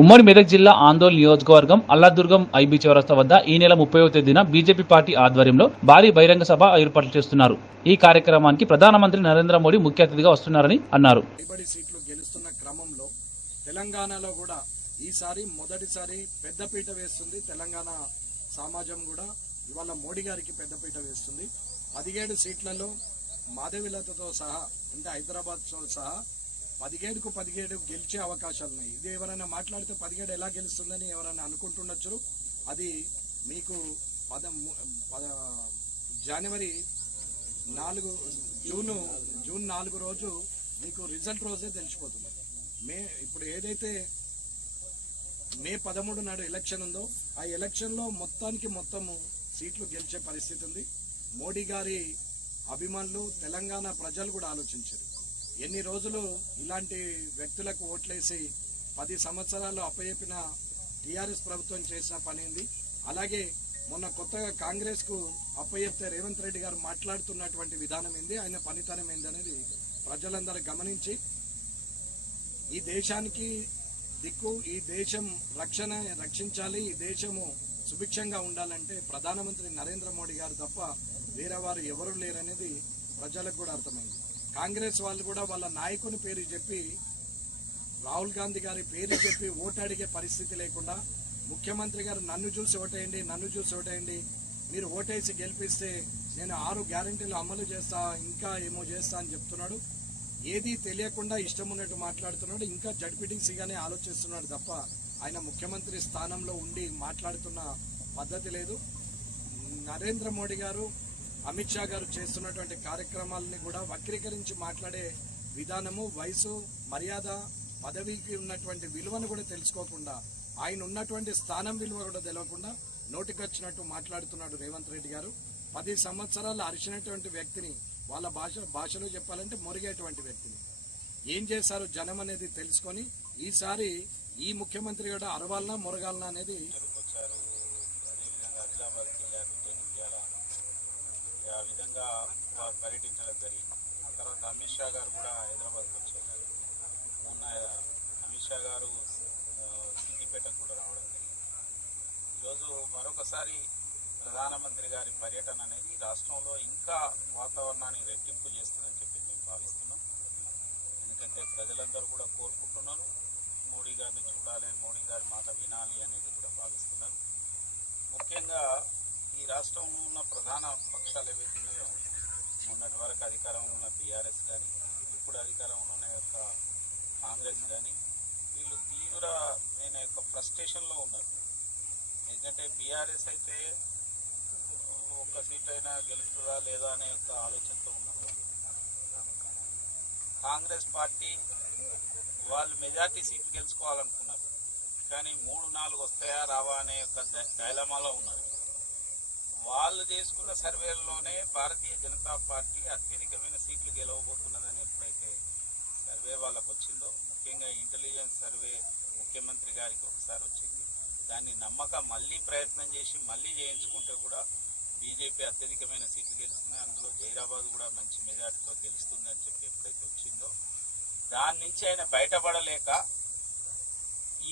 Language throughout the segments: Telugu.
ఉమ్మడి మెదక్ జిల్లా ఆందోళన నియోజకవర్గం అల్లాదుర్గం ఐబీ చౌరస్తా వద్ద ఈ నెల 30వ తేదీన బీజేపీ పార్టీ ఆధ్వర్యంలో భారీ బహిరంగ సభ ఏర్పాటు చేస్తున్నారు. ఈ కార్యక్రమానికి ప్రధానమంత్రి నరేంద్ర మోడీ ముఖ్య అతిథిగా వస్తున్నారని అన్నారు. సీట్లు గెలుస్తున్న క్రమంలో తెలంగాణలో కూడా ఈసారి మొదటిసారి పెద్దపీట వేస్తుంది. తెలంగాణ సమాజం కూడా ఇవాళ మోడీ గారికి పెద్దపీట వేస్తుంది. 17 సీట్లలో మాధవిలతతో సహా అంటే హైదరాబాద్తో సహా 17కు 17 గెలిచే అవకాశాలు ఉన్నాయి. ఇది ఎవరైనా మాట్లాడితే 17 ఎలా గెలుస్తుందని ఎవరైనా అనుకుంటుండొచ్చు. అది మీకు జనవరి 4 జూన్ 4 రోజు మీకు రిజల్ట్ రోజే తెలిసిపోతుంది. ఇప్పుడు ఏదైతే మే 13 నాడు ఎలక్షన్ ఉందో ఆ ఎలక్షన్లో మొత్తం సీట్లు గెలిచే పరిస్థితి ఉంది. మోడీ గారి అభిమానులు తెలంగాణ ప్రజలు కూడా ఆలోచించారు. ఎన్ని రోజులు ఇలాంటి వ్యక్తులకు ఓట్లేసి 10 సంవత్సరాలు అప్పచెప్పిన టీఆర్ఎస్ ప్రభుత్వం చేసిన పనింది. అలాగే మొన్న కొత్తగా కాంగ్రెస్కు అప్పచెప్తే రేవంత్ రెడ్డి గారు మాట్లాడుతున్నటువంటి విధానం ఏంది, ఆయన పనితనం ఏందనేది ప్రజలందరూ గమనించి ఈ దేశానికి దిక్కు, ఈ దేశం రక్షించాలి, ఈ దేశము సుభిక్షంగా ఉండాలంటే ప్రధానమంత్రి నరేంద్ర మోడీ గారు తప్ప వేరే వారు ఎవరు లేరనేది ప్రజలకు కూడా అర్థమైంది. కాంగ్రెస్ వాళ్ళు కూడా వాళ్ళ నాయకుని పేరు చెప్పి, రాహుల్ గాంధీ గారి పేరు చెప్పి ఓటు అడిగే పరిస్థితి లేకుండా ముఖ్యమంత్రి గారు నన్ను చూసి ఓటేయండి, మీరు ఓటేసి గెలిపిస్తే నేను 6 గ్యారెంటీలు అమలు చేస్తా, ఇంకా ఏమో చేస్తా అని చెప్తున్నాడు. ఏది తెలియకుండా ఇష్టం ఉన్నట్టు మాట్లాడుతున్నాడు. ఇంకా జడ్పీటీసీగానే ఆలోచిస్తున్నాడు తప్ప ఆయన ముఖ్యమంత్రి స్థానంలో ఉండి మాట్లాడుతున్న పద్ధతి లేదు. నరేంద్ర మోడీ గారు, అమిత్ షా గారు చేస్తున్నటువంటి కార్యక్రమాలని కూడా వక్రీకరించి మాట్లాడే విధానము, వయసు, మర్యాద, పదవికి ఉన్నటువంటి విలువను కూడా తెలుసుకోకుండా, ఆయన ఉన్నటువంటి స్థానం విలువ కూడా తెలియకుండా నోటికొచ్చినట్టు మాట్లాడుతున్నాడు రేవంత్ రెడ్డి గారు. 10 సంవత్సరాలు అరిచినటువంటి వ్యక్తిని, వాళ్ళ భాషలో చెప్పాలంటే మొరిగేటువంటి వ్యక్తిని ఏం చేశారు జనం అనేది తెలుసుకొని ఈసారి ఈ ముఖ్యమంత్రి కూడా అరవాలనా మొరగాలనా అనేది ఆ విధంగా వారు పర్యటించడం జరిగింది. ఆ తర్వాత అమిత్ షా గారు కూడా హైదరాబాద్కి వచ్చారు. మొన్న అమిత్ షా గారు సిద్దిపేటకు కూడా రావడం జరిగింది. ఈరోజు మరొకసారి ప్రధానమంత్రి గారి పర్యటన అనేది రాష్ట్రంలో ఇంకా వాతావరణాన్ని రెట్టింపు చేస్తుందని చెప్పి మేము భావిస్తున్నాం. ఎందుకంటే ప్రజలందరూ కూడా కోరుకుంటున్నారు, మోడీ గారిని చూడాలి, మోడీ గారి మాట వినాలి అనేది కూడా భావిస్తున్నారు. ముఖ్యంగా ఈ రాష్ట్రంలో ఉన్న ప్రధాన పక్షాలు ఏవైతే ఉన్నాయో, మొన్నటి వరకు అధికారంలో ఉన్న బీఆర్ఎస్ కానీ, ఇప్పుడు అధికారంలో ఉన్న యొక్క కాంగ్రెస్ కానీ, వీళ్ళు తీవ్రమైన యొక్క ఫ్రస్ట్రేషన్లో ఉన్నారు. ఎందుకంటే బీఆర్ఎస్ అయితే ఒక్క సీట్ అయినా గెలుస్తుందా లేదా అనే యొక్క ఆలోచనతో ఉన్నారు. కాంగ్రెస్ పార్టీ వాళ్ళు మెజార్టీ సీట్లు గెలుచుకోవాలనుకున్నారు, కానీ 3-4 వస్తాయా రావా అనే యొక్క డైలమాలో ఉన్నారు. వాళ్ళు చేసుకున్న సర్వేల్లోనే భారతీయ జనతా పార్టీ అత్యధికమైన సీట్లు గెలవబోతున్నదని ఎప్పుడైతే సర్వే వాళ్ళకు వచ్చిందో, ముఖ్యంగా ఇంటెలిజెన్స్ సర్వే ముఖ్యమంత్రి గారికి ఒకసారి వచ్చింది, దాన్ని నమ్మక మళ్ళీ ప్రయత్నం చేసి మళ్ళీ చేయించుకుంటే కూడా బీజేపీ అత్యధికమైన సీట్లు గెలుస్తున్నాయి, అందులో జైరాబాద్ కూడా మంచి మెజార్టీతో గెలుస్తుంది అని చెప్పి ఎప్పుడైతే వచ్చిందో, దాని నుంచి ఆయన బయటపడలేక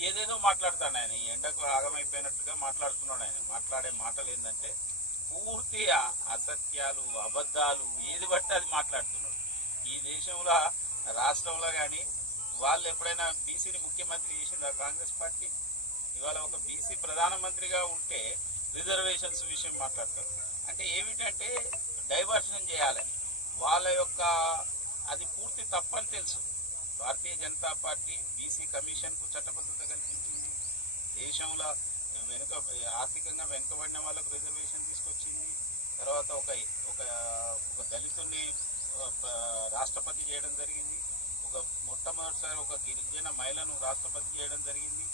ఏదేదో మాట్లాడతాడు. ఆయన ఎండకు ఆగమైపోయినట్టుగా మాట్లాడుతున్నాడు. ఆయన మాట్లాడే మాటలు ఏంటంటే పూర్తి అసత్యాలు, అబద్ధాలు, ఏది బట్టి అది మాట్లాడుతున్నాడు. ఈ దేశంలో రాష్ట్రంలో కానీ వాళ్ళు ఎప్పుడైనా బీసీని ముఖ్యమంత్రి చేసిందా కాంగ్రెస్ పార్టీ? ఇవాళ ఒక బీసీ ప్రధానమంత్రిగా ఉంటే రిజర్వేషన్స్ విషయం మాట్లాడతారు. అంటే ఏమిటంటే డైవర్షన్ చేయాలి వాళ్ళ యొక్క, అది పూర్తి తప్పని తెలుసు. భారతీయ జనతా పార్టీ బీసీ కమిషన్కు చట్టబద్ధత కల్పించింది. దేశంలో ఆర్థికంగా వెనుకబడిన వాళ్ళకు రిజర్వేషన్ తీసుకొచ్చింది. తర్వాత ఒక దళితుడిని రాష్ట్రపతి చేయడం జరిగింది. మొట్టమొదటిసారి ఒక గిరిజన మహిళను రాష్ట్రపతి చేయడం జరిగింది.